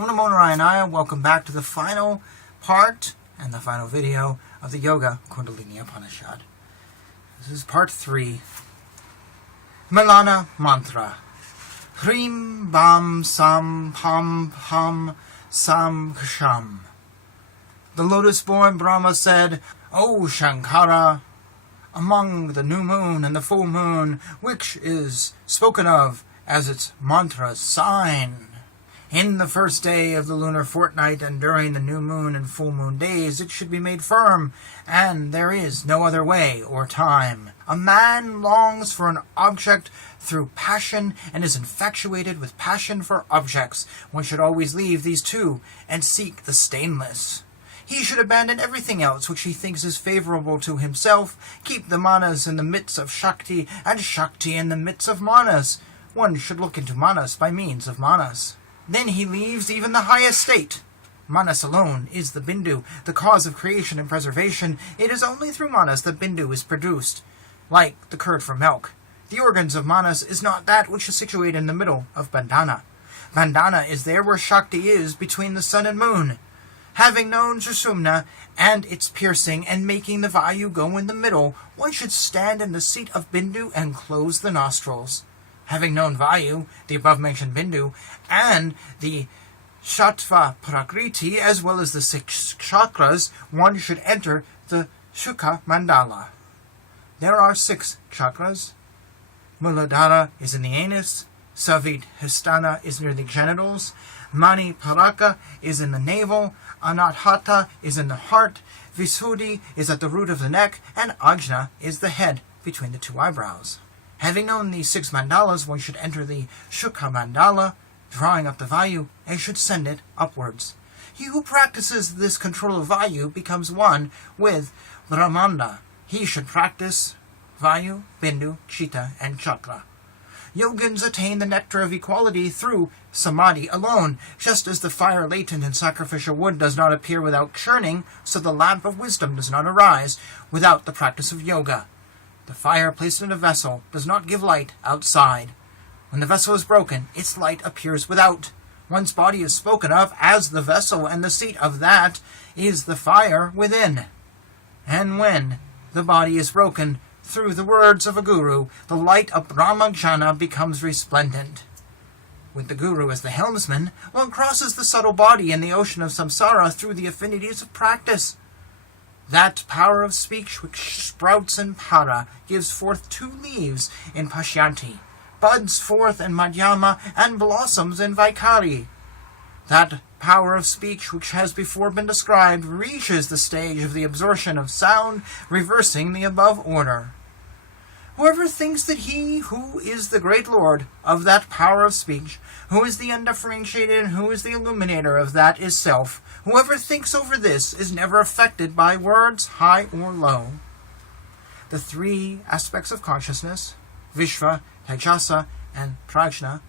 Om Namo Narayana. Welcome back to the final part and the final video of the Yoga Kundalini Upanishad. This is part 3. Milana Mantra. Hrim Bam Sam Pam Pam Sam Ksham. The lotus-born Brahma said, O Shankara, among the new moon and the full moon, which is spoken of as its mantra sign, in the first day of the lunar fortnight and during the new moon and full moon days, it should be made firm, and there is no other way or time. A man longs for an object through passion and is infatuated with passion for objects. One should always leave these two and seek the stainless. He should abandon everything else which he thinks is favorable to himself, keep the manas in the midst of Shakti, and Shakti in the midst of manas. One should look into manas by means of manas. Then he leaves even the highest state. Manas alone is the Bindu, the cause of creation and preservation. It is only through manas that Bindu is produced, like the curd for milk. The organs of manas is not that which is situated in the middle of Bandhana. Bandhana is there where Shakti is between the sun and moon. Having known Sushumna and its piercing and making the Vayu go in the middle, one should stand in the seat of Bindu and close the nostrils. Having known Vayu, the above-mentioned Bindu, and the Shattva Prakriti, as well as the 6 chakras, one should enter the Sukha Mandala. There are 6 chakras. Muladhara is in the anus, Savidhistana is near the genitals, Mani Paraka is in the navel, Anahata is in the heart, Visuddhi is at the root of the neck, and Ajna is the head between the 2 eyebrows. Having known these 6 mandalas, one should enter the Sukha Mandala, drawing up the Vayu, and should send it upwards. He who practices this control of Vayu becomes one with Brahmanda. He should practice Vayu, Bindu, Chitta, and Chakra. Yogins attain the nectar of equality through Samadhi alone. Just as the fire latent in sacrificial wood does not appear without churning, so the lamp of wisdom does not arise without the practice of yoga. The fire placed in a vessel does not give light outside. When the vessel is broken, its light appears without. One's body is spoken of as the vessel, and the seat of that is the fire within. And when the body is broken, through the words of a guru, the light of Brahmajnana becomes resplendent. With the guru as the helmsman, one crosses the subtle body in the ocean of samsara through the affinities of practice. That power of speech which sprouts in para gives forth 2 leaves in Pashyanti, buds forth in Madhyama, and blossoms in Vaikari. That power of speech which has before been described reaches the stage of the absorption of sound, reversing the above order. Whoever thinks that he who is the great Lord of that power of speech, who is the undifferentiated and who is the illuminator of that is self, whoever thinks over this is never affected by words, high or low. The 3 aspects of consciousness, Vishva, Tejasa, and Prajna,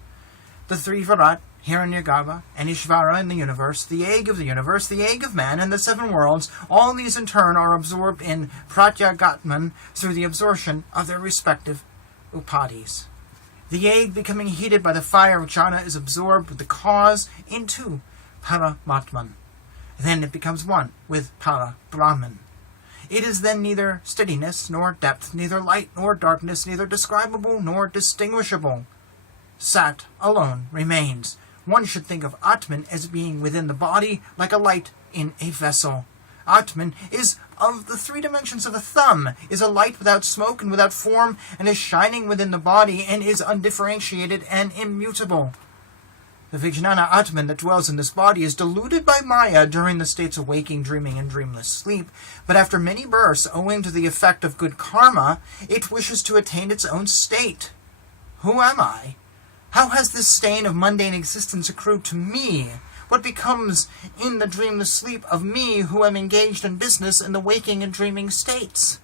the 3 Virat, Hiranyagarbha, and Ishvara in the universe, the egg of man, and the 7 worlds, all these in turn are absorbed in Pratyagatman through the absorption of their respective upadhis. The egg, becoming heated by the fire of jhana, is absorbed with the cause into Paramatman. Then it becomes one with Para Brahman. It is then neither steadiness nor depth, neither light nor darkness, neither describable nor distinguishable. Sat alone remains. One should think of Atman as being within the body like a light in a vessel. Atman is of the 3 dimensions of a thumb, is a light without smoke and without form, and is shining within the body, and is undifferentiated and immutable. The Vijnana Atman that dwells in this body is deluded by Maya during the states of waking, dreaming, and dreamless sleep, but after many births, owing to the effect of good karma, it wishes to attain its own state. Who am I? How has this stain of mundane existence accrued to me? What becomes in the dreamless sleep of me who am engaged in business in the waking and dreaming states?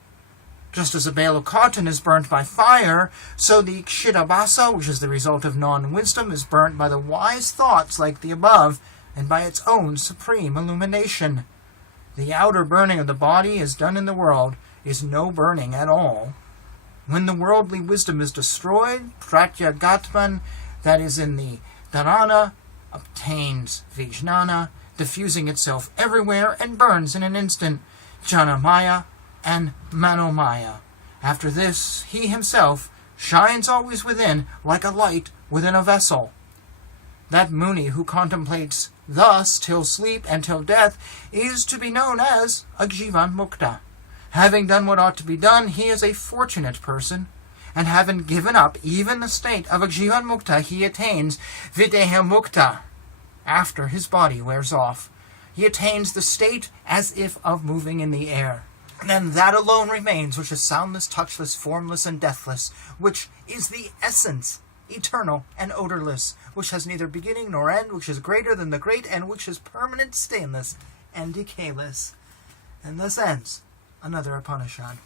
Just as a bale of cotton is burnt by fire, so the Kshidabhasa, which is the result of non-wisdom, is burnt by the wise thoughts like the above, and by its own supreme illumination. The outer burning of the body is done in the world, is no burning at all. When the worldly wisdom is destroyed, Pratyagatman, that is in the dharana obtains Vijnana, diffusing itself everywhere and burns in an instant, Jnanamaya and Manomaya. After this, he himself shines always within, like a light within a vessel. That Muni who contemplates thus till sleep and till death is to be known as a Jivan Mukta. Having done what ought to be done, he is a fortunate person, and having given up even the state of a Jivan Mukta, he attains Videha Mukta. After his body wears off, he attains the state as if of moving in the air. And then that alone remains, which is soundless, touchless, formless, and deathless, which is the essence, eternal and odorless, which has neither beginning nor end, which is greater than the great, and which is permanent, stainless, and decayless. And thus ends another Upanishad.